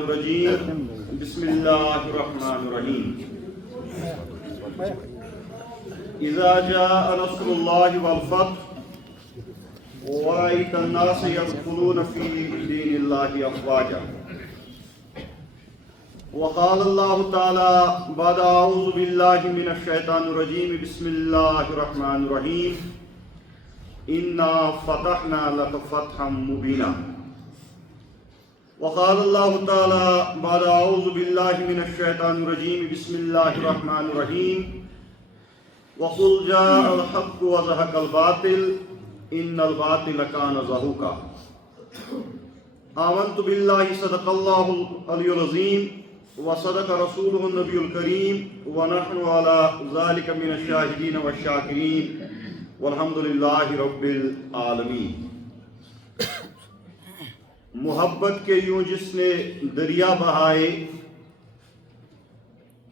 الرجيم بسم الله الرحمن الرحيم إذا جاء نصر الله والفتح ورأيت الناس يدخلون في دين الله أفواجا وقال الله تعالى بعد أعوذ بالله من الشيطان الرجيم بسم الله الرحمن الرحيم إنا فتحنا لك فتحا مبينا وقال الله تعالى بعد أعوذ بالله من الشيطان الرجيم بسم الله الرحمن الرحيم وقل جاء الحق وزهق الباطل إن الباطل كان زهوقا آمنت بالله صدق الله العلي العظيم وصدق رسوله النبي الكريم ونحن على ذلك من الشاهدين والشاكرين والحمد لله رب العالمين. محبت کے یوں جس نے دریا بہائے،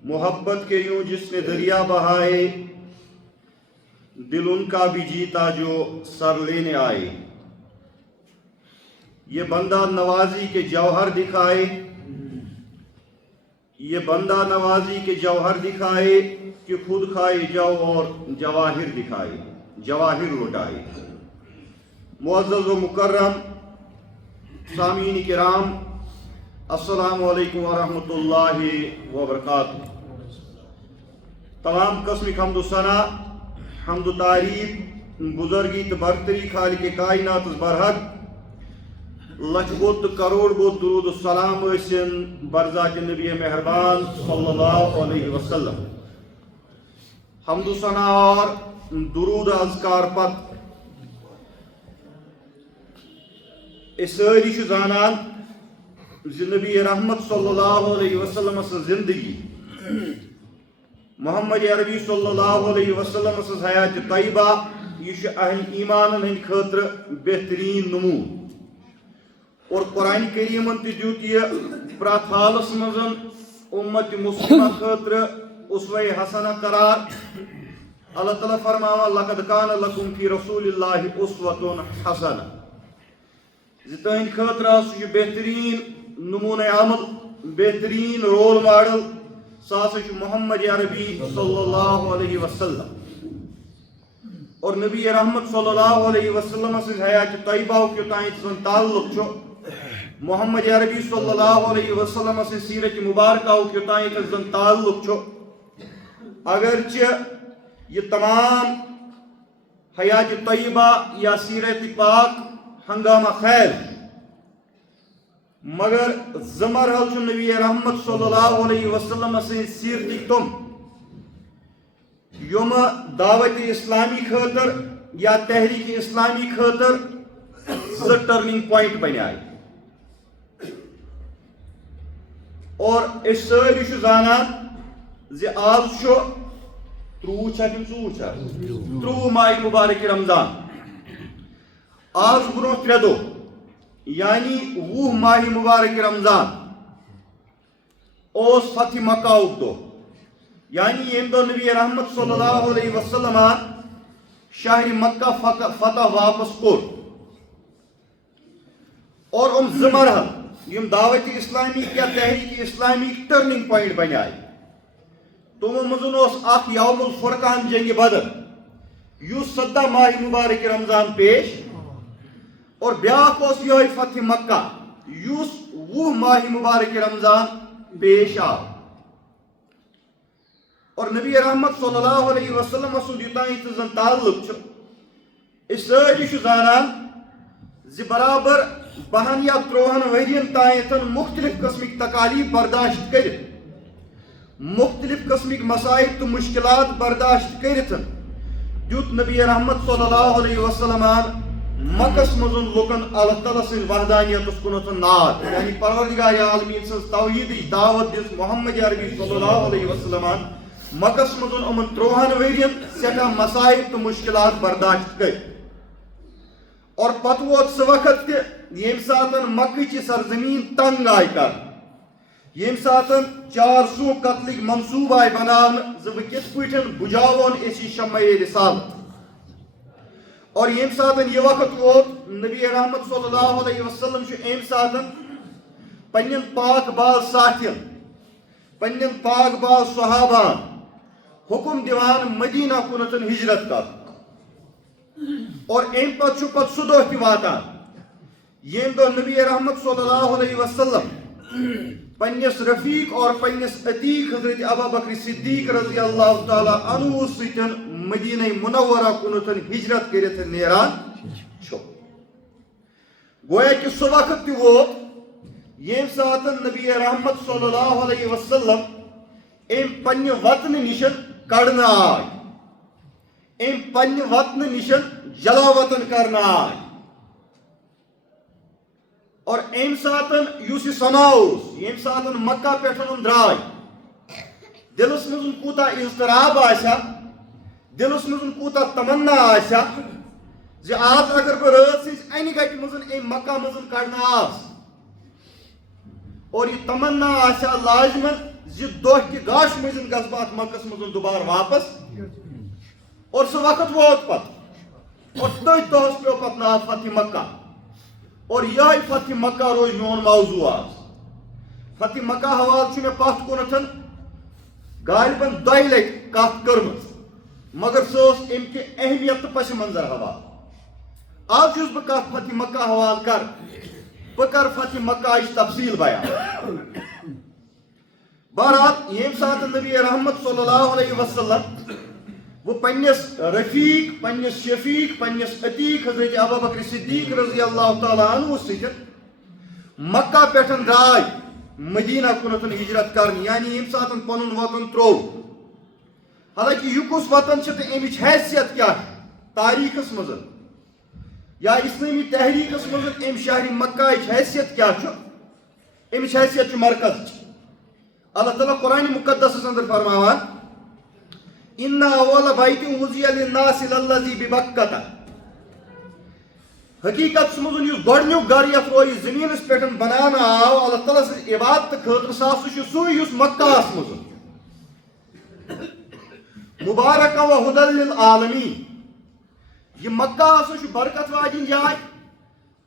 محبت کے یوں جس نے دریا بہائے، دل ان کا بھی جیتا جو سر لینے آئے. یہ بندہ نوازی کے جوہر دکھائے، یہ بندہ نوازی کے جوہر دکھائے کہ خود کھائے جاؤ اور جواہر دکھائے، جواہر لٹائے. معزز و مکرم سامعین کرام، السلام علیکم ورحمۃ اللہ وبرکاتہ. تمام قسم حمد و ثنا، حمد و تعریف، بزرگی تو برتری خالق کائنات برحق، لچھ بوت کروڑ بوت درود السلام ٲسِن برزاق نبی مہربان صلی اللہ علیہ وسلم. حمد و ثنا اور درود اذکار پت ساری زانان نبی رحمت صلی اللہ علیہ وسلم سن زندگی، محمد عربی صلی اللہ علیہ وسلم سن حیات طیبہ، یہ اہل ایمان ہند خاطر بہترین نمون. اور قرآن کریم دیت یہ پرات حالس مز امت مسلمہ خاطر اسوہ حسنہ قرار. اللہ تعالیٰ فرماوان لقد کان لکم فی رسول اللہ اسوۃ حسنہ، تہند خاطر یہ بہترین نمونہ عمل، بہترین رول ماڈل، سہ محمد عربی صلی اللہ علیہ وسلم. اور نبی رحمت صلی اللہ علیہ وسلم سن حیات طیبہ یوتان سن تعلق محمد عربی صلی اللہ علیہ وسلم سن سیرت مبارکہ یوتان سن تعلق. اگرچہ یہ تمام حیات طیبہ یا سیرت پاک ہنگامہ خیر، مگر زمرحل نبی رحمت صلی اللہ علیہ وسلم سن سیرتی تم یم دعوت اسلامی خاطر یا تحریک اسلامی خاطر زٕ ٹرننگ پوائنٹ بنائے. اور اس ساری زانان زِ آز 23 ماہ مبارک رمضان، آز برو 3 دو یعنی 20 ماہ مبارک رمضان اوس فتح مکہ دو، یعنی یم دو نبی رحمت صلی اللہ علیہ وسلم شہر مکہ فتح واپس کور. اور زمرحل یم دعوت اسلامی یا تحریک اسلامی ٹرننگ پوائنٹ بنائے. تمو مزن اخ یوم الفرقان جنگ بدر یس 17 ماہ مبارک رمضان پیش، اور بیاکھ یہ فتح مکہ یس 20 ماہ مبارک رمضان پیش آو. اور نبی رحمت صلی اللہ علیہ وسلم یوتان زن تعلق اس ساری زانان زِ برابر 12 یا 13 ورین تان مختلف قسمک تکالیف برداشت کرت، مختلف قسمک مسائل تو مشکلات برداشت کرت دیت نبی رحمت صلی اللہ علیہ وسلم مکس مزن لکن اللہ تعالیٰ سن وحدانیت کنت ناد، یعنی پروردگار عالمین سن توحیدی دعوت دس محمد عربی صلی اللہ علیہ وسلم مکس مزن امن 13 ورین سٹھا مسائل تو مشکلات برداشت کر. اور پتہ ووت سہ وقت کہ یم سات مکہ چی سرزمین تنگ آئی کر، یم سات 400 قتلک منصوب آئی بنان زِ بہ کت پٲٹھۍ بجاون اسی شمع رسالت. اور یم سات یہ وقت ووت نبی رحمت صلی اللہ علیہ وسلم ام سات پنن پاک باز ساتھین پنن پاک باز صحابان حکم دیوان مدینہ کنتن ہجرت کر اور ام پت سہ دہ تہ واتان یم دہ نبی رحمت صلی اللہ علیہ وسلم پنس رفیق اور پنس عتیق حضرت ابوبکر صدیق رضی اللہ تعالی عنہ ستن مدینہ منورہ کنتن ہجرت کرت نیران گویا کہ سہ وقت تہ ووت یم سات نبی رحمت صلی اللہ علیہ وسلم ام پنہ وطن نشن کڑن آئی ام پنہ وطن نشن جلا وطن کرنا آئی اور ام ساتن یس سناوس یم ساتن مکہ پٹھن درائے دلس مزن کوتا اضطراب آسا دلس مزن کوتا تمنا آسا زِ آز اگر بہ رٲژ سٕنٛزِ انہِ گٹہِ مزن ام مکہ مزن کڑنا آس اور یہ تمنا آسا لازمن زِ دۄہ کہِ گاش مزن گژھٕ بہٕ اتھ مکس مزن دوبارٕ واپس اور سُہ وقت ووت پتہٕ اور تٔتھۍ دۄہس پیوٚو پتہٕ ناو فتح مکہ اور یہ فتح مکہ روز میون موضوع آز فتح مکہ حوالہ چھُ مےٚ پتھ کُنتھن غالباً 2 لٹہِ کتھ کٔرمٕژ مگر سۄ ٲس امہِ کہِ اہمیت تہٕ پس منظر حوالہ آز چھُس بہٕ کتھ فتح مکہ حوالہ کر بہٕ کر فتح مکہٕچ تفصیل بیان بہرحال ییٚمہِ ساتہٕ نبی رحمت صلی اللہ علیہ وسلم وہ پنس رفیق پنس شفیق پنس عتیق حضرت ابوبکر صدیق رضی اللہ تعالی عنہ ستن مکہ پٹھن درائے مدینہ کنتن ہجرت کرن یعنی یم ساتن پنن وطن ترو حالانکہ یہ کس وطن چھ تو امچ حیثیت کیا تاریخس مز یا اسلامی تحریکس مز ام شہر مکہ حیثیت کیا امچ حیثیت مرکز اللہ تعالیٰ قرآن مقدس اندر فرماوان ان اول بیت وضع للناس للذی ببکۃ حقیقت مزن اس گۄڈنیُک گھر یتھ روی زمینس پہ بنانا آو اللہ تعالیٰ سٕنٛزِ عبادت خٲطرٕ سُہ چھُ سُے یُس مکہس مزن مبارک و ہدی للعالمین یہ مکہ ہسا چھُ برکت واجن جاے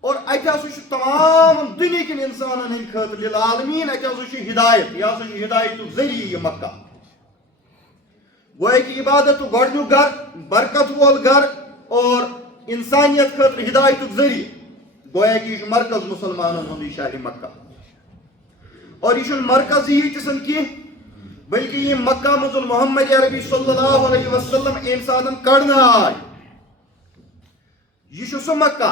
اور اتہِ ہسا چھُ تمام دُنیا کٮ۪ن انسانن ہٕنٛدِ خٲطرٕ للعالمین اتہِ ہسا چھُ ہدایت یہ ہسا چھُ ہدایتُک ذریعہ یہ مکہ گویا کہ عبادت گۄڈنیُک گھر برکت وول گھر اور انسانیت خاطر ہدایتُک ذریعہ گویا کہ یہ مرکز مسلمانن ہُنٛد یہ شہر مکہ اور یہ مرکز ییٖتِسن کینٛہہ بلکہ یہ مکہ منٛز محمد عربی صلی اللہ علیہ وسلم امہِ ساتہٕ کڑنہٕ آے یہ سُہ مکہ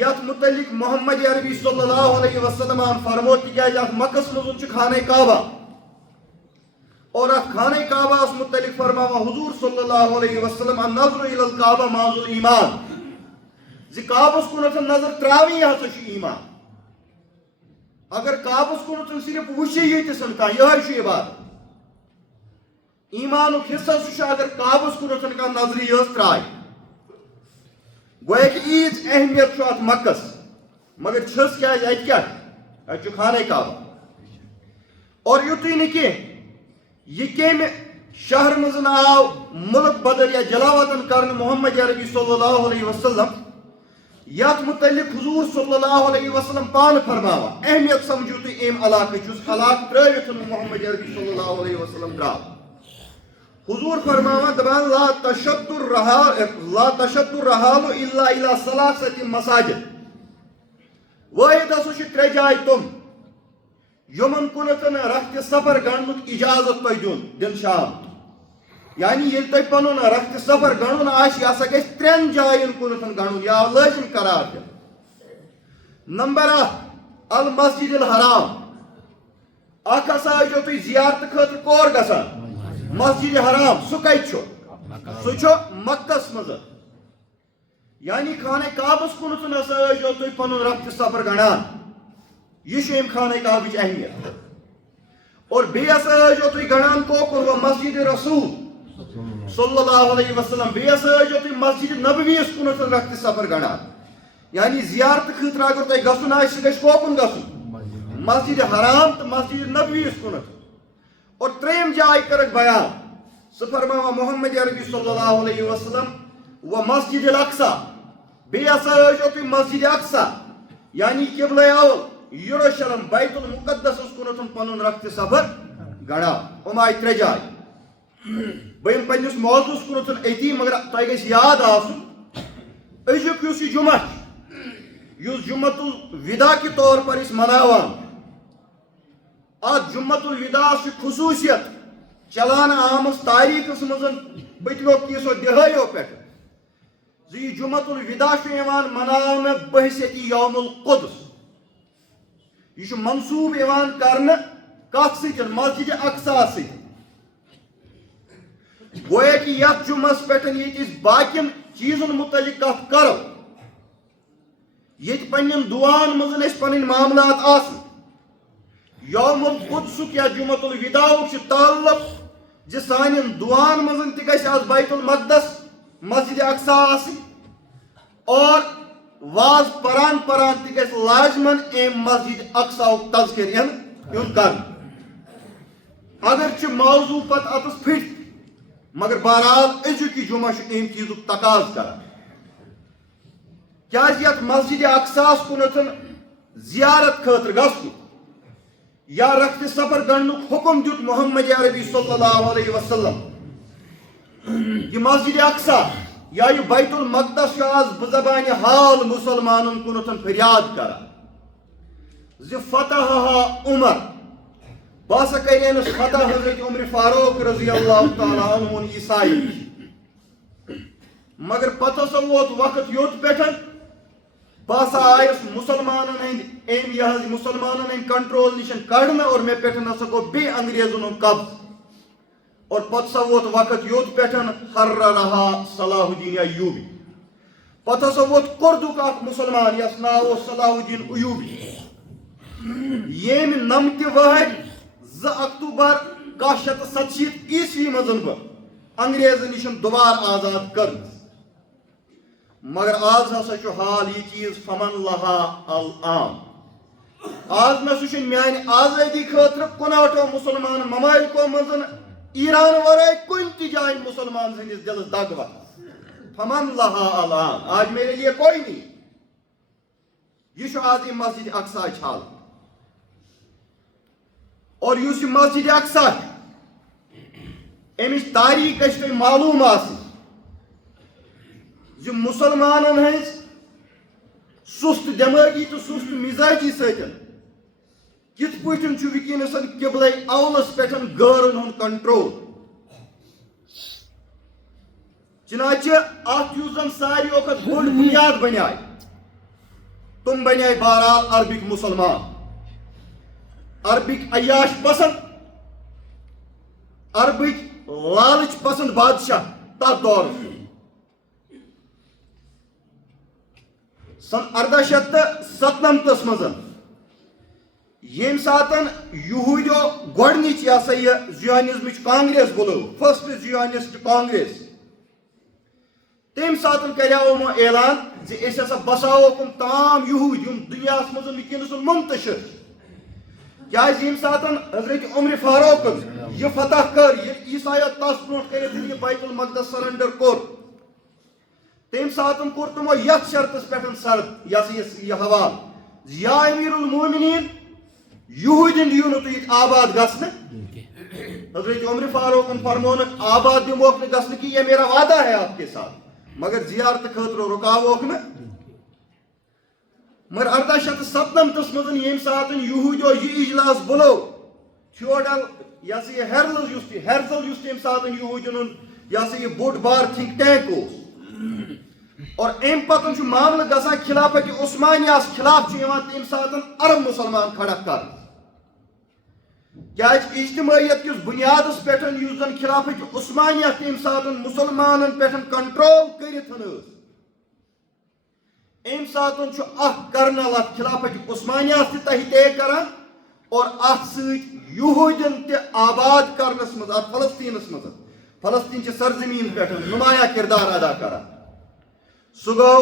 یتھ متعلق محمد عربی صلی اللہ علیہ وسلم فرمو تکیازِ اتھ مکس منٛز چھُ خانہ کعبہ اور اتھ خانہ کعبہ متعلق فرماوا حضور صلی اللہ علیہ وسلم النظر الى الکعبہ معز الایمان زِ کعبس کُنتھ نظر تراوی یہ ہسا چھُ ایمان اگر کعبس کُنتھ صرف وٕچھِ ییٚتِسن کانٛہہ یہے چھُ عبادت ایمانُک حصہ سُہ چھُ اگر کعبس کُنتھ کانٛہہ نظرِ یٲژ ترایہِ گویا کہ ایٖژ اہمیت چھُ اتھ مکس مگر چھس کیازِ اتہِ کیاہ اتہِ چھُ خانہ کعبہ اور یُتُے نہٕ کینٛہہ یہ کمہ شہر مزن آو ملک بدل یا جلاوطن کرن محمد عربی صلی اللہ علیہ وسلم یت متعلق حضور صلی اللہ علیہ وسلم پان فرماوا اہمیت سمجھو تھی ام علاقہ چس علاقہ ترٲوِتھ محمد عربی صلی اللہ علیہ وسلم درا حضور فرماوا دپان لا تشد الرحال الا الى ثلاثه مساجد واحد ہسا چھِ 3 جایہِ تم یمن کنتن رخت سفر گنڈنُک اجازت تۄہہِ دِن شام یعنی ییٚلہِ تۄہہِ پنُن رخت سفر گنڈُن آسہِ یہِ ہسا گژھِ 3 جاین کنتن گنڈُن یا لٲزم قرار دِنہٕ نمبر 1 المسجد الحرام اکھ ہسا ٲسۍزیو تُہۍ زیارتہٕ خٲطرٕ کور گژھان مسجد حرام سُہ کتہِ چھُ سُہ چھُ مکس منٛز یعنی خانہ کعبس کنتن ہسا ٲسۍزیو تُہۍ پنُن رخت سفر گنڈان یہ چھُ امہِ خانہ کعبٕچ اہمیت اور بیٚیہِ ہسا ٲسۍزیو تُہۍ گنڈان کوکُر و مسجد رسول صلی اللہ علیہ وسلم بیٚیہِ ہسا ٲسۍزیو تُہۍ مسجد نبویس کُنتھ رخت سفر گنڈان یعنی زیارتہٕ خٲطرٕ اگر تۄہہِ گژھُن آسہِ سُہ گژھِ کوکُن گژھُن مسجد حرام تہٕ مسجد نبویس کُنتھ اور 3یم جاے کٔرٕکھ بیان سُہ فرماوا محمد عربی صلی اللہ علیہ وسلم و مسجد الاقصی بیٚیہِ ہسا ٲسۍزیو تُہۍ مسجد اقصی یعنی قبلہ اول یروشلم بیت المقدس کنتن پن رخت سفر گڑا آئی ترے جائے بہم پنس موضوع کنتن اتی مگر تہ گھ یاد آسن ازیک اس جمعہ اس جمعۃ الوداع کے طور پر اس مناوان ات جمعۃ الوداع کی خصوصیت چلان آمس تاریخ مزن بتمو کیسو دہائیو پہ یہ جمعۃ الوداع مناون بحثیت یوم القدس یہ منصوب کرنے کت ست مسجد اقصا ست گویا کہ یتھ جمعس پہ یہ باقین چیزن متعلق کت کرو یہ پن دعان مزن پن معاملات آسن یوم القدس یا جمعۃ الوداع تعلق جی سان دعان مزن تہ گھس بیت المقدس مسجد اقصا آسن اور واز پران پران تہ گھس لازمن ام مسجد اقصا تذکر یون کر اگرچہ موضوع پتہ اتس پھٹ مگر بہرحال ازیک جمعہ ام چیز تقاض کر یت مسجد اقصا کنتن زیارت خاطر گھن یا رخت سفر گنڈ حکم دیت محمد عربی صلی اللہ علیہ وسلم یہ مسجد اقصا یا یہ بیت المقدس آز بزبان حال مسلمان کنتن فریاد کر فتح عمر باسا کرینس فتح حضرت عمر فاروق رضی اللہ تعالی عنہ عیسائی مگر پتہ سا ووت وقت یوت پہ باسا آئس مسلمانن ہند یہ مسلمانن ہند کنٹرول نشن کڑنا اور مے پہ ہسا گو بی انگریزن ہند قبض اور پتہ سا ووت وقت یوت پہ حررہا صلاح الدین ایوبی پتہ سا ووت کردک اخ مسلمان یس ناو صلاح الدین ایوبی یم نمت وہر 2 اکتوبر 1967 عیسوی مزن بہ انگریز نشن دوبار آزاد کر مگر آز ہسا حال یہ چیز فمن لہا الان آز نہ سہ میانہ آزادی خاطر کناٹو مسلمان ممالکو مزن ایران ورائے کن تہ جائے مسلمان سندس دلس دگ وقت فمن لہا الان آج میرے لیے کوئی نہیں یہ آج یہ مسجد اقصا حال اور اس مسجد اقصا امچ تاریخ گھس تہ معلوم آسن جو مسلمانن ہز سست دماغی تو سست مزاجی ستن کت پٲٹھۍ چھُ وٕنکیٚنس قبلہ اولس پٮ۪ٹھ غٲرن ہُنٛد کنٹرول چنانچہ اتھ یُس زن ساروٕیو کھۄتہٕ بوٚڑ بُنیاد بنیاے تم بنیاے بہرحال عربک مسلمان عربک عیاش پسند عربک لالچ پسند بادشاہ تتھ دورس سن 1897 مزن یم ساتن یہودیو گۄڈنِچ یہ سا یہ زیونزمچ کانگریس بلو فرسٹ زیونسٹ کانگریس تم ساتن کریاو یمو اعلان زِ أسۍ ہسا بساو کم تمام یہود یم دنیاہس مزن ونکیٚنس منتشر کیازِ یم ساتن حضرت عمر فاروق یہ فتح کر یہ عیسایو تس برونٛٹھ کٔرِتھ یہ بیت المقدس سرنڈر کور تم ساتن کور تمو یتھ شرطس پہ سرد یہ حوال یا امیر المومنین یہودین دیو نہ تُہۍ آباد گژھنہ حضرت عمر فاروق فرمونک آباد دموک نہ گژھنہ کہ یہ میرا وعدہ ہے آپ کے ساتھ مگر زیارت خاطر رکاوک نہ مگر 1897 مزن یم ساتن یہودیو یہ اجلاس بلو فیوڈل یہ ہیرزل تم ساتن یہودین یہ بوڑ بار تھنک ٹینک اور ام پتن معاملہ گژھان خلافت عثمانیہ خلاف تم ساتن عرب مسلمان کھڑا کر کیاز اجتماعیت کس بنیادس پہ زن خلافت عثمانیہ تم ساتن مسلمانن پہ کنٹرول کرت ام ساتن اخ کرنل ات خلافت عثمانیہ تحتے کران اور ات سہودین تہ آباد کرنس مز ات فلسطینس مز فلسطین چہ سرزمین پہ نمایاں کردار ادا کران سہ گو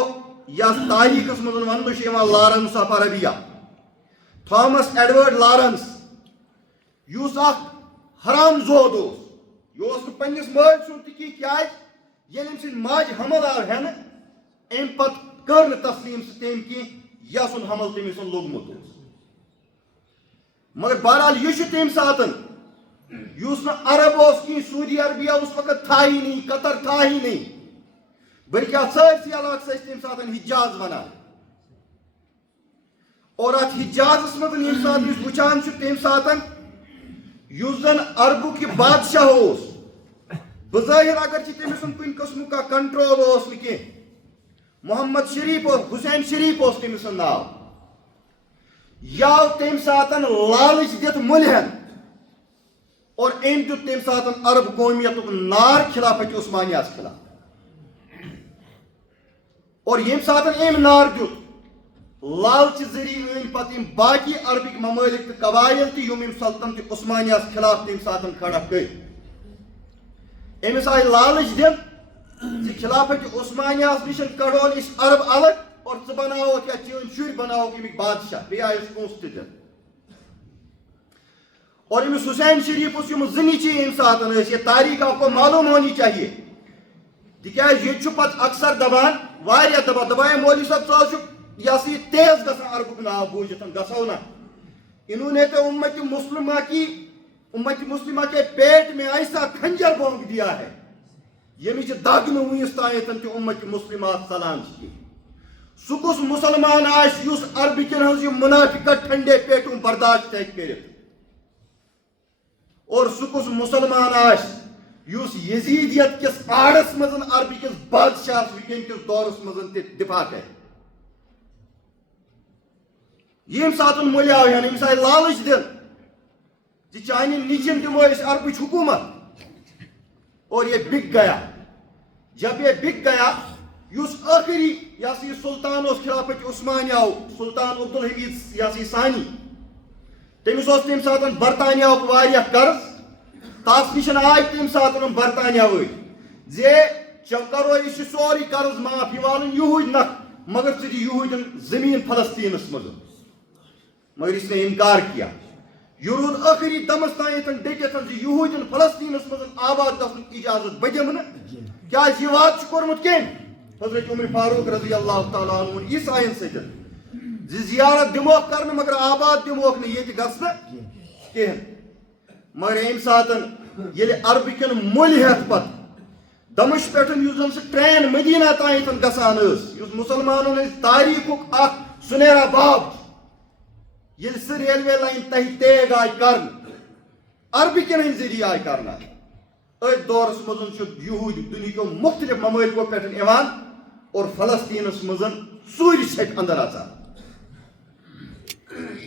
یس تاریخس مز ون Lawrence of Arabia Thomas Edward Lawrence اس اخ حرام زود یہ پنس ماج سن تھی کیاز یل ام سن ماج حمل آو ہین ام پت کر تسلیم سہ تم کی یس حمل تمس لوگمت مگر بہرحال یہ تم سات عرب کی سعودی عربیہ اس وقت تھا ہی نہیں، قطر تھا ہی نہیں، بلکہ سرسی علاقہ تم سات حجاز ونان. اور ات حجاز مز یم سات وچان تم سات اس زن عربک یہ بادشاہ بظاہر اگر تمس کن قسم کا کنٹرول کی، محمد شریف حسین شریف تمس ناو، یا تم سات لالچ دت ملہن اور ام دیت تم سات عرب قومیت نار خلافت عثمانیہ خلاف. اور یم سات ام نار دیت لالچ ذریعہ ان پتہ باقی عربک ممالک تو قبائل تم سلطنت عثمانیہ خلاف تم سات کھڑا کر. امس آئی لالچ دن خلافت عثمانیہ نش کڑون اس عرب الگ اور ثہ بناوک یا چین شر بناوک امک بادشاہ، بیٚیہِ آیس پونسہٕ تہِ دن. اور امس حسین شریف یم زنیچی ام سات یہ تاریخ آپ کو معلوم ہونی چاہیے، تکیاز یہ پتہ اکثر دبان واریاہ دبان مولوی صاحب ث یہ تیز گژھان عربک ناو بوجھت گھو نا. انہوں نے تو امت مسلمہ کے پیٹ میں ایسا کھنجر بونک دیا ہے یمچ دگ نہ ونس تانیتن کہ امت مسلمہ سلام کی. سہ کس مسلمان آس عربکن ہز یہ منافقت ٹھنڈے پیٹوں برداشت ہیک کرت، اور سہ کس مسلمان آس یزیدیت کس آڑس مزن عربکس بادشاہ ونکن کس دورس مزن تہ دفاع کر. یم سات ملیاو یم آئی لالچ دن چانہ نچن دمو عربچ حکومت، اور یہ بک گیا. جب یہ بک گیا اس آخری یہ سلطان خلافت عثمانیہ سلطان عبدالحمید ثانی تمس تم سات برطانیہ واریاہ قرض، تس نش آئی تم سات برطانیہ ول کرو یہ سوری قرض معاف یہ والن یہود نکھ مگر ژٕ دِ یہودین زمین فلسطینس مز. مگر اس نے انکار کیا. یہ رود آخری دمس تانیتن ڈٹتن یہودین فلسطینس مز آباد گھن اجازت بہ دم کیا یہ وعدہ کورمت کم حضرت عمر فاروق رضی اللہ تعالیٰ عنہ اس آئین ستن زیارت دموک کرنے مگر آباد دموک نے یہ گھن کہن. مگر ام سات یل عربکن مل ہت پت دمش پہ سہ ٹرین مدینہ تانیتن گسان اس مسلمانوں تاریخ اخ سنیرا باب یل سہ ریلوے لائن تہ تیگ آئی کر عربکن ہند ذریعہ آئی کرنا. ات دورس مزن یہود دنیا مختلف ممالکوں پہ اور فلسطینس مزن سور چھٹ اندر اچان.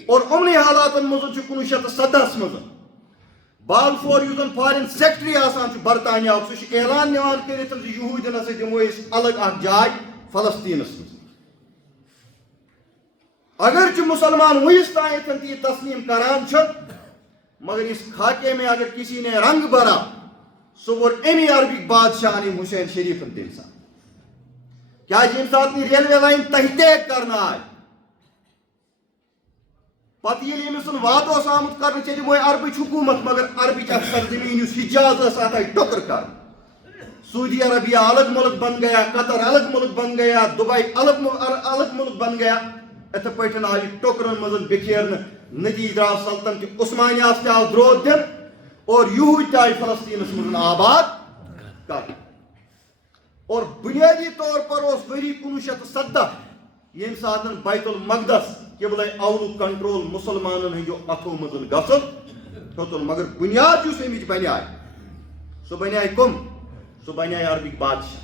اور امنی حالات مزن 1970 مزن بالفور اس فارن سیکٹری آسان برطانیہ سہ اعلان نوان کرت یہودین ہسا دمو الگ اخ جائے فلسطینس مز. اگرچہ مسلمان ونس تانیتن یہ تسلیم کران مگر اس خاکے میں اگر کسی نے رنگ بھرا سہ ووت امی عربک بادشاہ حسین شریف تم سات کیا یم سات ریلوے لائن تحقیق کرنا آئی پتہ یل امس وعدہ آمت کر دمو عربچ حکومت مگر عربچ اکثر زمین اس حجاز ات آئی ٹکر کر. سعودی عربیہ الگ ملک بن گیا، قطر الگ ملک بن گیا، دبئی الگ ملک بن گیا. اتھ پہ آئی ٹکرن مزن بکھیرن نتیجہ درو سلطنت عثمانیہ تہ آو درود دن اور یہود تہ آئی فلسطینس مزن آباد کر. اور بنیادی طور پر اس وری 1970 یم سات بیت المقدس قبلہ اولک کنٹرول مسلمانن ہندو اتھو مزن گھن ہیوتن مگر بنیاد اس امچ بنائے سہ بنائے کم سہ بنائے عربک بادشاہ.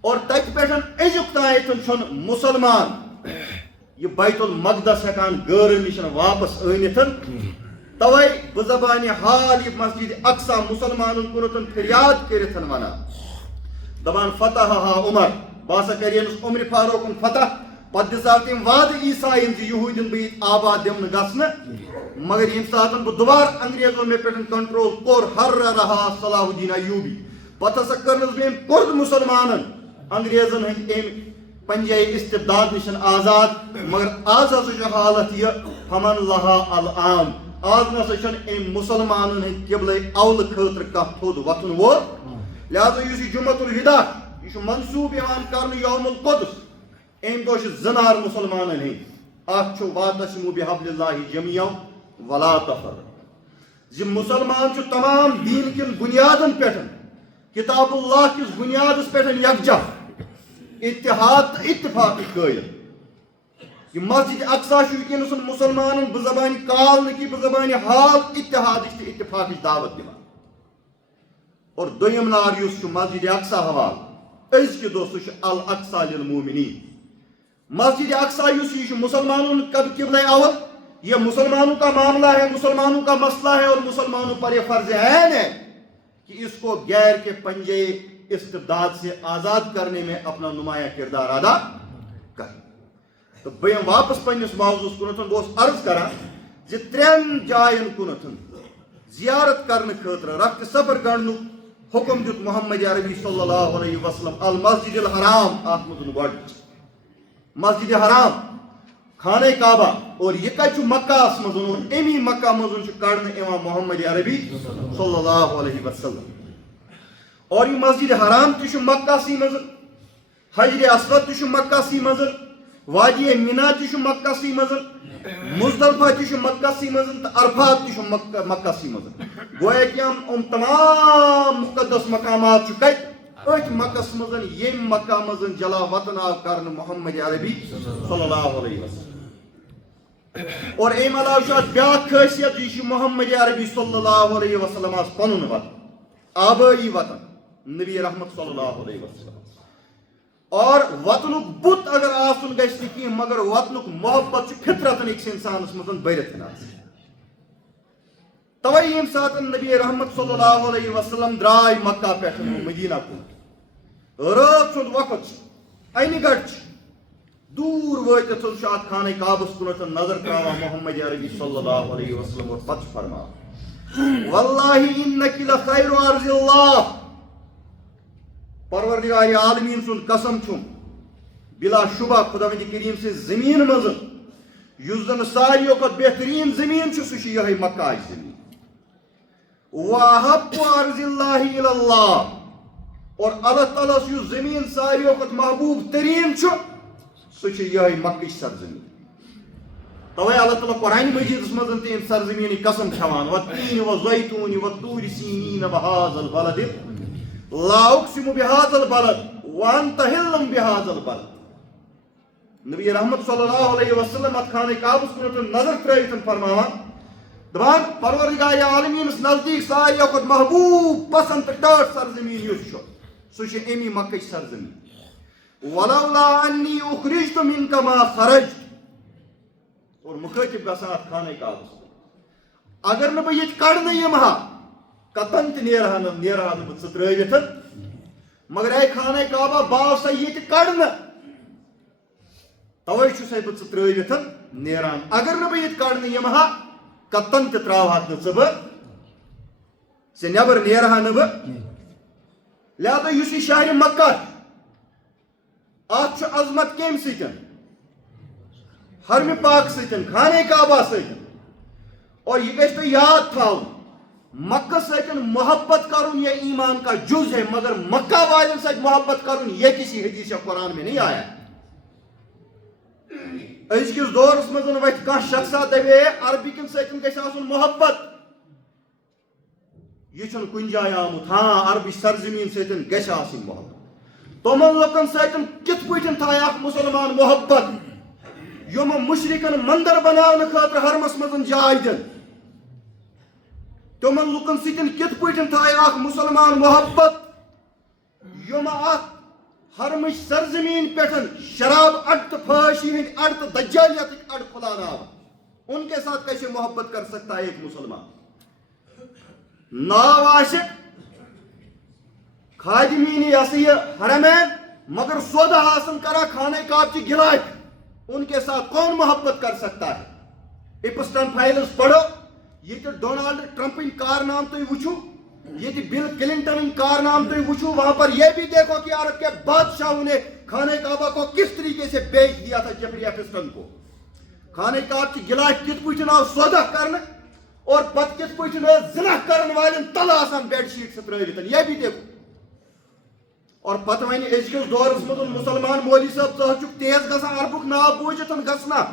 اور تت پہ ازیک تانیتن مسلمان یہ بیت المقدس ہکان غیر نش واپس انت. توے بزبان حال یہ مسجد اقصا مسلمان کنتن فریاد کرت ونان دپان فتح عمر باسا کرینس عمر فاروق فتح پتہ دساو تم وعدہ عیسائین یہودین بہت آباد دمن گھن مگر یم سات بہ دوبار انگریزوں مے پہ کنٹرول کور ہر رہا صلاح الدین ایوبی پتہ ہسا کرنس بہ کورد مسلمانن انگریزن ہند ام پنجے استبداد نشن آزاد. مگر آز ہسا حالت یہ فمن لہا الان آز نسا ام مسلمانن ہند قبلہ اول خاطر کھ تھود وتن وول. لہذا اس جمعۃ الوداع یہ منصوب کرنے یوم القدس ام دہ زنار مسلمانن ہند اخ واعتصموا بحبل اللہ جمیعا ولا تفرقوا زِ مسلمان چھُ تمام دین کٮ۪ن بُنیادن پٮ۪ٹھ کتاب اللہ کِس بُنیادس پٮ۪ٹھ یکجہ اتحاد تہٕ اتفاقٕکۍ قٲیل یہ مسجد اقصا ونکس مسلمان بزبان کال نہ کہ بزبان حال اتحادچ تو اتفاقچ دعوت دِوان اور دویم نار یُس چھُ مسجد اقصا حوالہ أزکہِ دۄہ سُہ چھُ الاقصا للمومنین مسجد اقصا یُس یہ مسلمانوں کا قبلہ اول یہ مسلمانوں کا معاملہ ہے مسلمانوں کا مسئلہ ہے اور مسلمانوں پر یہ فرض عین ہے کہ اس کو غیر کے پنجے استبداد سے آزاد کرنے میں اپنا نمایاں کردار ادا کر تو بہٕ واپس پنس موضوع کُنتھ بہٕ عرض کران زِ ترٛٮ۪ن جاین کُنتھ زیارت کرنے خٲطرٕ رخت سفر کڑنُک حکم دیُت محمد عربی صلی اللہ علیہ وسلم المسجد الحرام اتھ منٛز گۄڈٕ مسجد حرام خانہ کعبہ اور یہ کتہِ چھُ مکہس منٛز اور امی مکہ منٛز چھُ کڑنہٕ یِوان محمد عربی صلی اللہ علیہ وسلم اور یہ مسجد حرام تہِ چھُ مکہسٕے منٛز حجر اسود تہِ چھُ مکہسٕے منٛز وادی مینا تہِ چھُ مکہسٕے منٛز مزدلفہ تہِ چھُ مکہسٕے منٛز تہٕ عرفات تہِ چھُ مکہسٕے منٛز گویا کہ یِم تمام مقدس مقامات چھُ کتہِ أتھۍ مکہس منٛز ییٚمہِ مکہ منٛز جلا وطن آو کرنہٕ محمد عربی صلی اللہ علیہ وسلم اور امہِ علاوٕ چھُ اتھ بیٛاکھ خٲصیت یہِ چھُ محمد عربی صلی اللہ علیہ وسلم پنُن وطن آبٲیی وطن نبی رحمت صلی اللہ علیہ وسلم اور وطنُک بُت اگر آسُن گژھِ نہٕ کینٛہہ مگر وطنُک محبت چھُ فطرتن أکِس انسانس منٛز بٔرِتھ آسان توے ییٚمہِ ساتہٕ نبی رحمت صلی اللہ علیہ وسلم درٛاے مکہ پٮ۪ٹھ مدینہ کُن رٲژ ہُنٛد وقت چھُ انہِ گٹہِ چھِ دوٗر وٲتِتھ چھُ اتھ خانہ کعبس کُنتھ نظر تراوان محمد عربی صلی اللہ علیہ وسلم اور پتہٕ چھُ فرماوان واللہ انک لخیر ارض اللہ پروردگار عالمین سُنٛد قسم چھُم بلا شبہ خداوند کریم سٕنٛزِ زمین منٛز یُس زن ساروِیو کھۄتہٕ بہتریٖن زمین چھُ سُہ چھُ یِہے مکہٕچ زمین واحب ارض اللہ الی اللہ اور اللہ تعالیٰ یُس زمین ساروِیو کھۄتہٕ محبوب تریٖن چھُ سُہ چھُ یِہے مکہٕچ سرزمین توے اللہ تعالیٰ قرآن مجیدس منٛز تہِ أمۍ سرزمیٖنٕچ قسم کھٮ۪وان والتیٖن والزیتوٗن والطور سیٖنیٖن وہذا البلد لا اقسم بهذا البلد وانت حل بهذا البلد نبی رحمت صلی اللہ علیہ وسلم ات خانہ کعبس کُن نظر ترٲوِتھ فرماوان دپان پروردگار عالمینس نزدیک ساروِیو کھۄتہٕ محبوب پسند تہٕ ٹٲٹھ سرزمین یُس چھُ سُہ چھُ امی مکہٕچ سرزمین ولولا انی اخرجت منک ما خرجت اور مخاطب گژھان ات خانہ کعبس اگر نہٕ بہٕ ییٚتہِ کڑنہٕ یِمہٕ ہا کتن تہِ نیرہا نہٕ بہٕ ژٕ ترٲوِتھ مگر اے خانہ کعبہ باو سا ییٚتہِ کڑنہٕ توے چھُسے بہٕ ژٕ ترٲوِتھ نیران اگر نہٕ بہٕ ییٚتہِ کڑنہٕ یِمہٕ ہا کتن تہِ تراوہاتھ نہٕ ژٕ بہٕ ژےٚ نٮ۪بر نیرہا نہٕ بہٕ لہذا یُس یہِ شہرِ مکہ اتھ چھُ عظمت کمہِ سۭتۍ حرمِ پاک سۭتۍ خانہ کعبہ سۭتۍ اور یہ گژھِ تۄہہِ یاد تھاوُن مکہ سۭتۍ محبت کرن یہ ایمان کا جز ہے مگر مکہ والن سۭتۍ محبت کرن یہ کسی حدیث یا قرآن میں نہیں آیا أزکِس دورس منٛز وتھِ کانٛہہ شخصا دپے عربی کٮ۪ن سۭتۍ گژھِ آسُن محبت یہ چھُنہٕ کُنہِ جایہِ آمُت ہاں عربی سرزمین سۭتۍ گژھِ آسٕنۍ محبت تِمن لُکن سۭتۍ کِتھ پٲٹھۍ تھایہِ اکھ مُسلمان محبت یِم مُشرِکن مندر بناونہٕ خٲطرٕ حرمس منٛز جاے دِن تِمن لُکن سۭتۍ کِتھ پٲٹھۍ تھایہِ اکھ مُسلمان محبت یِم اتھ حرمٕچ سرزمین پٮ۪ٹھ شراب اڈ تہٕ فحٲشی ہٕنٛدۍ اڈ تہٕ دجالیتٕکۍ اڈ پھٕلاوناوان ان کے ساتھ کیسے محبت کر سکتا ہے ایک مسلمان ناو آسہِ خادمین یہ سا یہ حرمین مگر سودہ آسن کرا خانہ کعبہ کی گلاٹ ان کے ساتھ کون محبت کر سکتا ہے اپسٹن فائلز پڑھو یہ تو ڈونالڈ ٹرمپن کارنام تو وچھو یہ تو بل کلنٹن کارنام تو وچھو وہاں پر یہ بھی دیکھو کہ عرب کے بادشاہوں نے خانہ کعبہ کو کس طریقے سے بیچ دیا تھا جیفری اپسٹن کو خانہ کعبہ کی گلاٹ کت پٲٹھۍ آو سودہ کرنے اور پتہ کت پٲٹھۍ زنا کرن والن تل آسان بیڈ شیٹ سے ترٲوِتھ یہ بھی دیکھو اور پتہ ون أزکِس دورس منٛز مسلمان مولوی صٲب ژٕ چھُکھ تیز گژھان عربُک ناو بوٗزِتھ گژھنا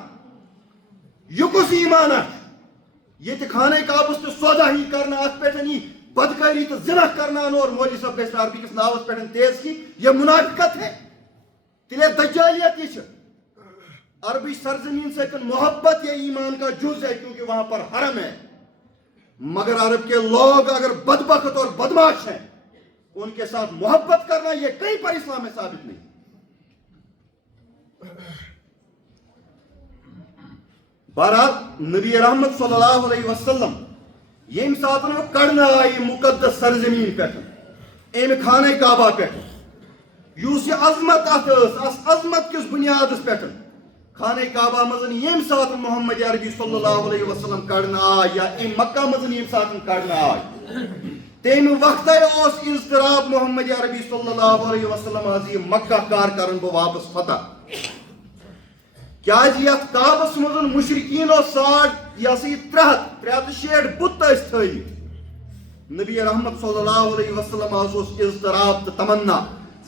یہِ کُس ایٖمانا یہ خانہ کعبس تو سودا ہی کرنا ات پہ یہ بدکاری تو زنا کرنا اور مولوی صاحب گھس عربی کس ناوس پہ تیز کی یہ منافقت ہے تیلے دجالیت یہ عربی سرزمین سے محبت یہ ایمان کا جز ہے کیونکہ وہاں پر حرم ہے مگر عرب کے لوگ اگر بدبخت اور بدماش ہیں ان کے ساتھ محبت کرنا یہ کہیں پر اسلام میں ثابت نہیں. بہرحال نبی رحمت صلی اللہ علیہ وسلم یم ساتن کڑنا آئی مقدس سرزمین پہ ام خانہ کعبہ پہ یوس یہ عظمت ات عظمت کس بنیاد پہ خانہ کعبہ مزن یم سات محمد عربی صلی اللہ علیہ وسلم کڑنا آئی یا ام مکہ مزن یم سات کڑنا آئی تم وقت اضطراب محمد عربی صلی اللہ علیہ وسلم حضی مکہ کار کرن بہ واپس فتح کیا یت کعبس مزن مشرقین ساڑ یہ سی 360 بت تھوی نبی رحمت صلی اللہ علیہ وسلم اضطراب تو تمنا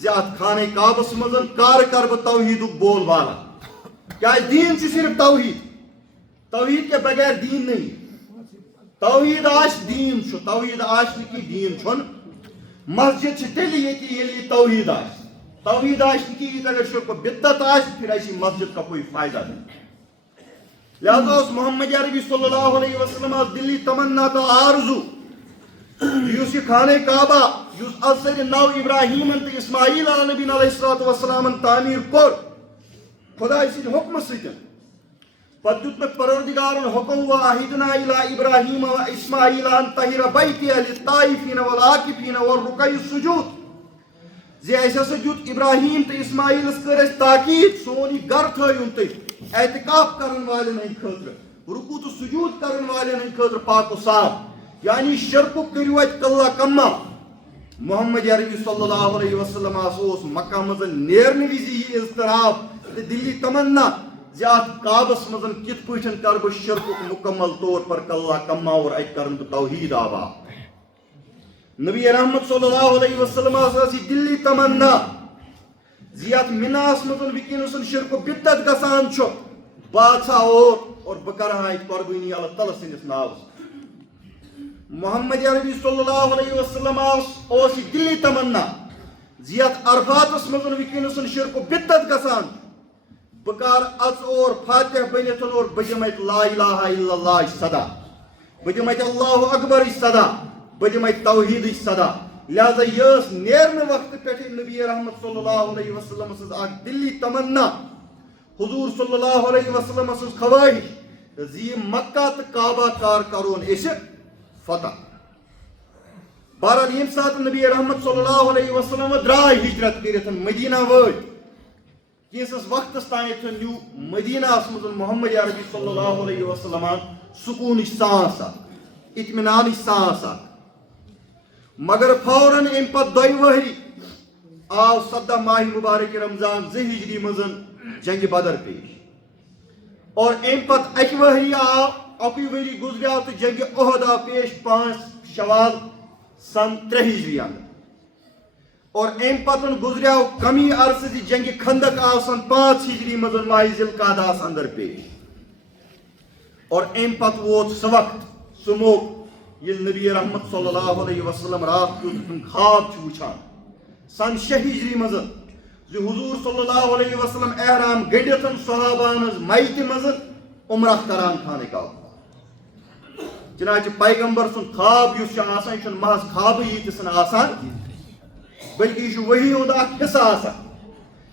زیادہ خانہ کعبس مزن کار کر بہ توحید بول والا کیا دین صرف توحید کے بغیر دین نہیں توحید آش دین چھو توحید آش کی دین چھن مسجد تیلی یہ توحید آش توحید آش کی اگر شرک بدت آش پھر ایسی مسجد کا کوئی فائدہ نہیں لہذا اس محمد عربی صلی اللہ علیہ وسلم دلی تمنا تو آرزو یوس یہ خانہ کعبہ یوس اثر نو ابراہیم تو اسماعیل علیہ نبی علیہ السلام تعمیر کور خدا سند حکم ستن پتہ دیت پروردگارن حکم واحدنا الى ابراہیم و اسماعیل ان طہر بیتی للطائفین والعاکفین والرکع السجود زی ایسا سجود ابراہیم تو اسماعیل اس کر تاکید سونی گھر تھیون تے اعتکاف کرن والن ہند خاطر رکوع تو سجود کرن والن ہند خاطر پاک و صاف یعنی شرک کریو ات کلا کما محمد عربی صلی اللہ علیہ وسلم اس مکہ مزن نیرن وزی یہ اضطراب دلی تمنا زیادہ کعبس مزن کت پوچھن کر بہ شرک مکمل طور پر کلا کما اور ات کرن توحید آبا نبی رحمت صلی اللہ علیہ وسلم سی دلی تمنا زیادہ مناس مزن وکینسن شرک بدت گسان چھ بادشاہ اور بکرہا قربانی اللہ تعالی سندس ناوس محمد عربی صلی اللہ علیہ وسلم اس دلی تمنا زیادہ عرفات مزن وکینسن شرک بدت گسان بکار اچ اور فاتح بنتن اور بجمت لا الہ الا اللہ صدا بجمت اللہ اکبر صدا بجمت توحید صدا لہذا یس نیرن وقت پہ نبی رحمت صلی اللہ علیہ وسلم سز اک دلی تمنا حضور صلی اللہ علیہ وسلم سز خواہش زی مکہ تو کعبہ کار کرون اس فتح بہرحال یم سات نبی رحمت صلی اللہ علیہ وسلم درائے ہجرت کرت مدینہ وٲتۍ کینسس وقتس تانیتھ نیو مدینہ مزن محمد عربی صلی اللہ علیہ وسلم سکون سانس اطمینان سانس مگر فوراً ام پتہ دوی وہری آو 17 ماہ مبارک رمضان 2 ہجری مزن جنگ بدر پیش اور ام پتہ اکہ وہری آو اکی وری گزریو تو جنگ احد آو پیش 5 شوال سن 3 ہجری اندر اور ام پتن گزریو کمی عرصہ جنگ خندق آو سن 5 ہجری مزن ماہ ذوالقعدہ اندر پیش اور ام پتہ ووت سہ وقت سہ موقع یل نبی رحمت صلی اللہ علیہ وسلم رات خواب وچھان سن 6 ہجری مزن زِ حضور صلی اللہ علیہ وسلم احرام گنڈتن صحابان میتہ مزن عمرہ کران خانہ کعبہ چنانچہ پیغمبر سن خواب یس آسان یہ محض خواب یتسن آسان بلکہ یہ وحی ہند اخ حصہ آسان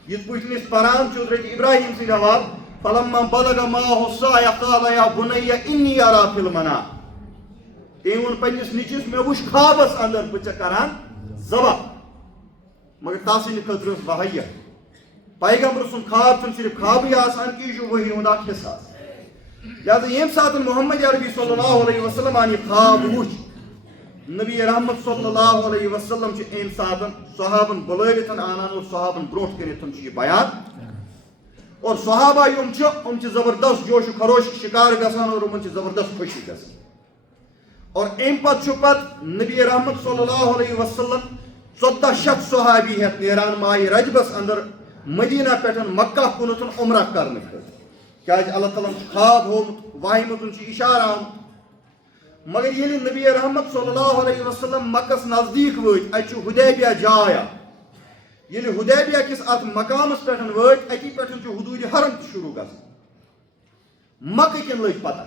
یت پٲٹھۍ أسۍ پران چھِ حضرت ابراہیم سٕنٛدۍ حوالہ فلما بلغ معه السعي قال يا بني اني ارى في المنام تٔمۍ ووٚن پننس نیٚچوِس مےٚ وُچھ خوابس اندر بہٕ ژےٚ کران ذبح مگر تس سٕنٛدِ خٲطرٕ ٲس وحیت پیغمبر سُنٛد خواب چھُنہٕ صرف خوابٕے آسان کہِ یہِ چھُ وحی ہُنٛد اکھ حصہٕ آسان لہذا ییٚمہِ ساتہٕ محمد عربی صلی اللہ علیہ وسلم یہ خواب وُچھ نبی رحمت صلی اللہ علیہ وسلم چھُ امہِ ساتہٕ صحابن بُلٲوِتھ انان اور صحابن برونٛٹھ کٔنِتھ چھُ یہ بیان اور صحابہ یِم چھِ زبردست جوش و خروش شکار گژھان اور یِمن چھِ زبردست خوشی گژھان اور ام پتہ نبی رحمت صلی اللہ علیہ وسلم 14 شخص صحابی ہیت نیران ماہ رجبس اندر مدینہ پہ مکہ کنتھ عمرہ کرنے کیا اللہ تعالیٰ خواب ہومت واہمت اشارہ آمت مگر ییٚلہِ نبی رحمت صلی اللہ علیہ وسلم مکس نزدیک وٲتۍ اتہِ چھُ حُدیبیہ جاے ییٚلہِ حُدیبیہ کِس اتھ مقامس پٮ۪ٹھ وٲتۍ اتی پٮ۪ٹھ چھُ حدوٗدِ حرم تہِ شروٗع گژھان مکہ کٮ۪ن لٔج پتہ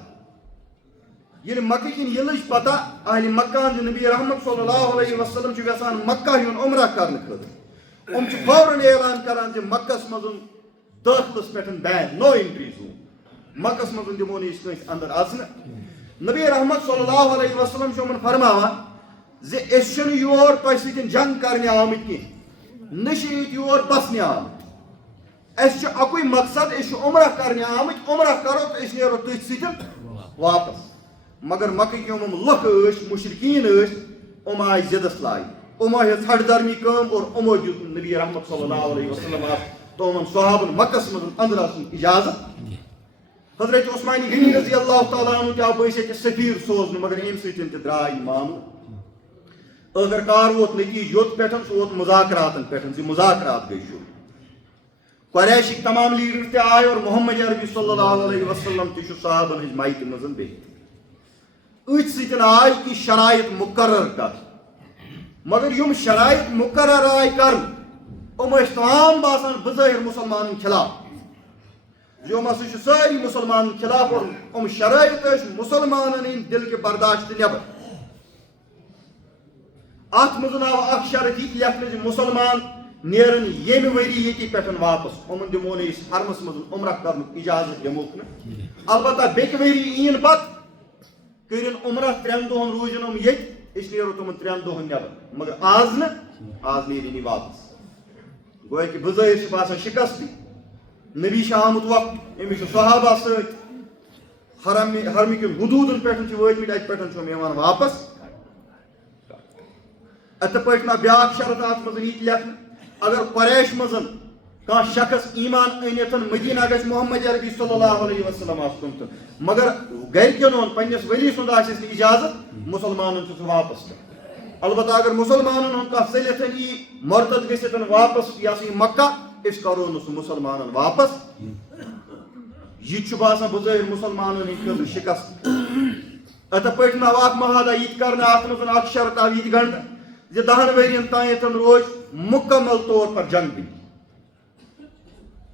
ییٚلہِ مکہ کٮ۪ن یہِ لٔج پتہ اہلِ مکہ زِ نبی رحمت صلی اللہ علیہ وسلم چھُ یژھان مکہ یُن عمرہ کرنہٕ خٲطرٕ یِم چھِ فوراً اعلان کران زِ مکہس منٛز دٲخلس پٮ۪ٹھ بین نو انٹری زون مکہس منٛز دِمو نہٕ أسۍ کٲنٛسہِ اندر اژنہٕ نبی رحمت صلی اللہ علیہ وسلم چھُ یِمن فرماوان زِ أسۍ چھِنہٕ یور تۄہہِ سۭتۍ جنگ کرنہِ آمٕتۍ کینٛہہ نہ چھِ ییٚتہِ یور بسنہِ آمٕتۍ اَسہِ چھُ اکُے مقصد أسۍ چھِ عمرہ کرنہِ آمٕتۍ عمرہ کرو تہٕ أسۍ نیرو تٔتھۍ سۭتۍ واپس مگر مکہٕکۍ یِم لُکھ ٲسۍ مُشرکیٖن ٲسۍ یِم آیہِ ضِدس لاگہِ یِمو ہیٚژ ہٹھ دھرمی کٲم اور یِمو دیُت نبی رحمت صلی اللہ علیہ وسلم تِمن صحابن مکس منٛز اندر اژنُک اجازت حضرت عثمان غنی رضی اللہ تعالیٰ عنہ تہِ آو بٲسۍ اَتہِ سفیر سوزنہٕ مگر اَمہِ سۭتۍ تہِ درٛاے یہِ معاملہٕ ٲخر کار ووت نتیٖجہٕ یوٚت پٮ۪ٹھ سُہ ووت مذاکراتن پٮ۪ٹھ زِ مذاکرات گٔے شروع قریشٕکۍ تمام لیڈر تہِ آے اور محمد عربی صلی اللہ علیہ وسلم تہِ چھُ صحابن ہٕنٛدۍ مایتہِ منٛز بِہِتھ أتھۍ سۭتۍ آے کینٛہہ شرایط مُقرر کرنہٕ مگر یِم شرایط مُقرر آے کرنہٕ یِم ٲسۍ تمام باسان بظٲہر مُسلمانن خلاف یِم ہسا چھِ سٲری مُسلمانن خلاف اور یِم شرایط ٲسۍ مُسلمانن ہٕنٛدۍ دِل کہِ برداشت نٮ۪بر اتھ منٛز آو اکھ شرط یہِ تہِ لیکھنہٕ زِ مُسلمان نیرن ییٚمہِ ؤری ییٚتہِ پٮ۪ٹھ واپس یِمن دِمو نہٕ أسۍ حرمس منٛز عمرہ کرنُک اجازت دِموکھ نہٕ البتہ بیٚکہِ ؤری یِیِن پتہٕ کٔرِن عمرہ 3 دۄہن روٗزِن یِم ییٚتہِ أسۍ نیرو تِمن 3 دۄہن نٮ۪بر مگر آز نہٕ آز نیرن یہِ واپس گویا کہِ بظٲہر چھِ باسان شکستٕے نبی چھُ آمُت وقت أمِس چھُ صحابہ سۭتۍ حرمٕکٮ۪ن حدوٗدن پٮ۪ٹھ چھِ وٲتمٕتۍ اتہِ پٮ۪ٹھ چھُ یِم یِوان واپس اِتھے پٲٹھۍ نا بیاکھ شرط اتھ منٛز یہِ تہِ لیکھنہٕ اگر قریش منٛز کانٛہہ شخص ایمان أنِتھ مدیٖنہ گژھِ محمد عربی صلی اللہ علیہ وسلم آسہِ گوٚمُت مگر گرِکٮ۪ن ہُنٛد پننِس ؤلی سُنٛد آسٮ۪س نہٕ اجازت مُسلمانن چھُ سُہ واپس کران البتہ اگر مُسلمانن ہُنٛد کانٛہہ ژٔلِتھ یی مرتد گٔژھِتھ واپس یہِ ہسا یہِ مکہ أسۍ کرو نہٕ سُہ مُسلمانن واپس یہِ تہِ چھُ باسان بظٲہر مُسلمانن ہٕنٛدۍ خٲطرٕ شکست اِتھے پٲٹھۍ آو اکھ محادہ یہِ تہِ کرنہٕ اتھ منٛز اکھ شرط آو یہِ تہِ گنڈنہٕ زِ 10 ؤرین تانٮ۪تھ روزِ مُکمل طور پر جنگ بھی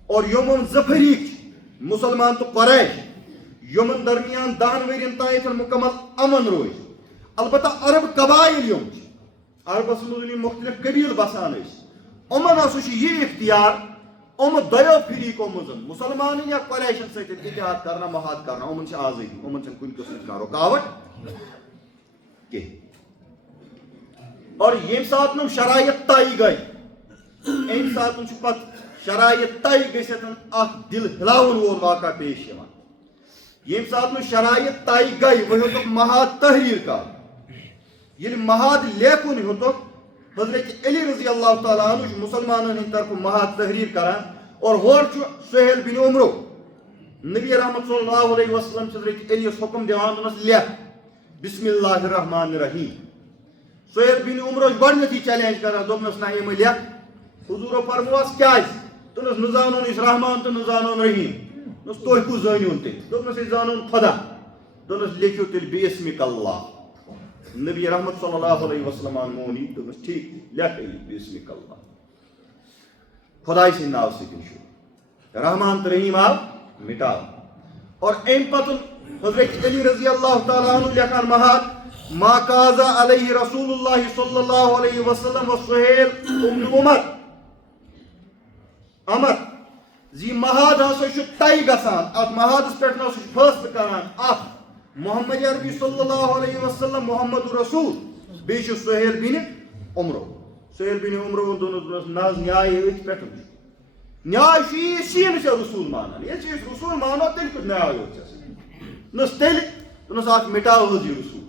اور یِمن زٕ فریٖق چھِ مُسلمان تہٕ قریش یِمن درمیان 10 ؤرین تانٮ۪تھ مُکمل امن روزِ البتہ عرب قبایل یِم چھِ عربس منٛز یِم مختلف قبیٖل بسان ٲسۍ یِمن ہسا چھُ یہِ اختیار یِم دۄیو فریٖقو منٛز مُسلمانن یا قریشن سۭتۍ اتحاد کرنا محاد کرنا یِمن چھِ آزٲدی یِمن چھنہٕ کُنہِ قٕسمٕچ کانٛہہ رُکاوٹ کینٛہہ اور ییٚمہِ ساتہٕ یِم شرایط طے گٔے اَمہِ ساتہٕ چھُ پتہٕ شرایط طے گٔژھِتھ اکھ دِل ہلاوُن وول واقعہ پیش یِوان ییٚمہِ ساتہٕ نہٕ شرایط طے گٔے وۄنۍ ہیوٚتُکھ محاد تحریٖر کرُن ییٚلہِ محاد لیکھُن ہیوٚتُکھ حضرت علی رضی اللہ تعالیٰ عنہ چھُ مُسلمانن ہٕنٛدِ طرفہٕ محاد تحریٖر کران اور ہورٕ چھُ سہیل بن عمرو نبی رحمت صلی اللہ علیہ وسلم چھِ حضرت علی یس حُکم دِوان دَپنَس لیکھ بسم اللہ الرحمن الرحیم سہیل بن عمرو چھُ گۄڈٕنیتھٕے چیلینج کران دوٚپنَس نہ یِمہٕ لیکھ حضوٗرو فرمووس کیازِ دوٚپنَس نہ زانون أسۍ رحمان تہٕ نہ زانون رحیٖم دوٚپنَس تُہۍ کُس زٲنۍہوٗن تیٚلہِ دوٚپنَس أسۍ زانون خۄدا دوٚپنَس لیکھِو تیٚلہِ بِسمِک اللہ نبی رحمت صلی اللہ علیہ وسلم مون یہِ دوٚپنَس ٹھیٖک لیکھ علی بِسمِک اللہ خۄداے سٕنٛدِ ناوٕ سۭتۍ شروٗع رحمان تہٕ رحیٖم آو مٹاو اور اَمہِ پتہٕ حضرت علی رضی اللہ تعالیٰ عنہ لیکھان محاد ما قاضا علیہ رسول اللہ صلی اللہ علیہ وسلم و سہیل ابن عمر امر زِ محاد ہسا چھُ طے گژھان اتھ محادس پٮ۪ٹھ ہسا چھُ فٲصلہٕ کران اکھ محمد عربی صلی اللہ علیہ وسلم محمد رسول بیٚیہِ چھُ سہیل بن عمرو سہیل بن عمروَن دوٚپنَس نہ حظ نیاے أتھۍ پٮ۪ٹھ نیاے چھُ یی چھِی نہٕ ژےٚ رسوٗل مانان ییٚلہِ ژےٚ أسۍ رسوٗل مانو تیٚلہِ کیُتھ نیاے اوس ژےٚ دوٚپنَس تیٚلہِ دوٚپنَس اتھ مٹاو حظ یہِ رسوٗل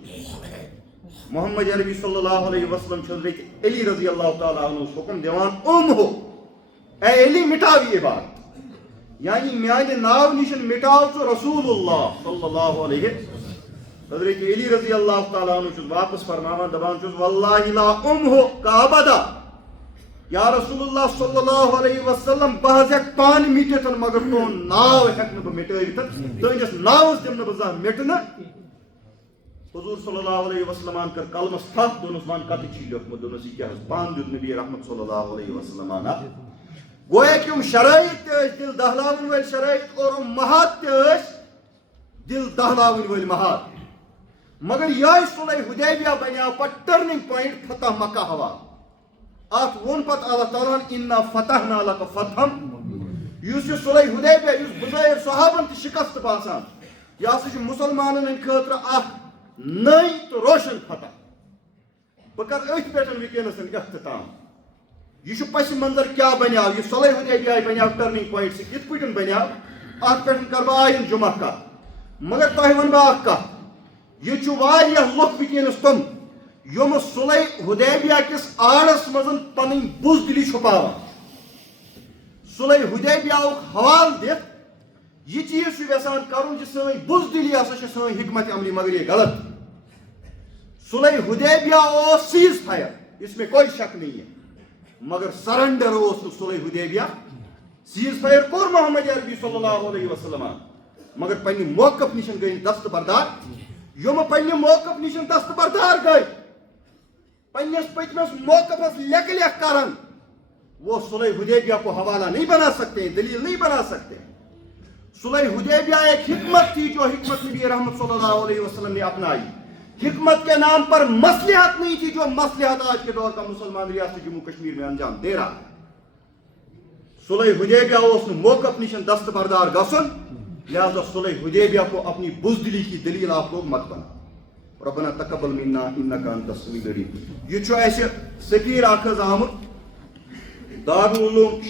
محمد عربی صلی اللہ علیہ وسلم چھُ حضرت علی رضی اللہ تعالیٰ عنہُس حُکم دِوان ہو اے علی مٹاو یہِ بات یعنی میانہِ ناو نِش مٹاو ژٕ رسول اللہ صلی اللہ علیہ حضرت علی رضی اللہ تعالیٰ عنہ چھُس واپس فرماوان دپان چھُس واللہ لا ہو کابدا یا رسول اللہ صلی اللہ علیہ وسلم بہٕ حظ ہٮ۪کہٕ پانہٕ مِٹِتھ مگر تُہُنٛد ناو ہٮ۪کہٕ نہٕ بہٕ مٹٲوِتھ تُہنٛدِس ناوس دِمہٕ نہٕ بہٕ زانٛہہ مٹنہٕ حضور صلی اللہ علیہ وسلم کر کلمس تھپ دونس ون کت لیکھمت دونس یہ پان دیت نبی رحمت صلی اللہ علیہ وسلم گویا کہ شرائط دل دہلاون ول شرائط اور محات دل دہلاون ول محات مگر یہ صلح حدیبیہ بنیو پتہ ٹرننگ پوائنٹ فتح مکہ ہوا ات ون پتہ اللہ تعالیٰ انا فتحنا لک فتحم اس صلح حدیبیہ اس بظاہر صحابن تہ شکست باسان یہ ہسا مسلمانن ہند خاطر اخ نئی تو روشن فتح بہ کر اتھ پہ ونکس اختتام یہ پس منظر کیا بنیو یہ صلح حدیبیہ بنیو ٹرننگ پوائنٹ کت پہ بنیو ات پہ کر بہ آئین جمعہ کت مگر تہ ون بہ اخ کت یہ واریاہ لُکھ ونکس تم یم صلح حدیبیہ کس آڑس مزن پن بزدلی چھپاوان صلح حدیبیہ حوال دت یہ چیز یژھان کرن کہ سن بزدلی ہسا سن حکمت عملی مگر یہ غلط صلح حدیبیہ سیز فائر اس میں کوئی شک نہیں ہے مگر سرنڈر صلح حدیبیہ سیز فائر کور محمد عربی صلی اللہ علیہ وسلم مگر پنہ موقف نشن گئی دست بردار یم پنہ موقف نشن دست بردار گئی پنس پتمس موقفس لکھ لکھ کرن وہ صلح حدیبیہ کو حوالہ نہیں بنا سکتے دلیل نہیں بنا سکتے صلح حدیبیہ ایک حکمت تھی جو حکمت نبی رحمت صلی اللہ علیہ وسلم نے اپنائی حکمت کے نام پر مصلحت نہیں تھی جو مصلحت آج کے دور کا مسلمان ریاست جموں کشمیر میں انجام دے رہا صلح حدیبیہ اس موقف نشن دست بردار گسن لہذا صلح حدیبیہ کو اپنی بزدلی کی دلیل آپ لوگ مت بنا ربنا تقبل منا انك انت السميع العليم یہ سفیر اخذ آمت دارالعلوم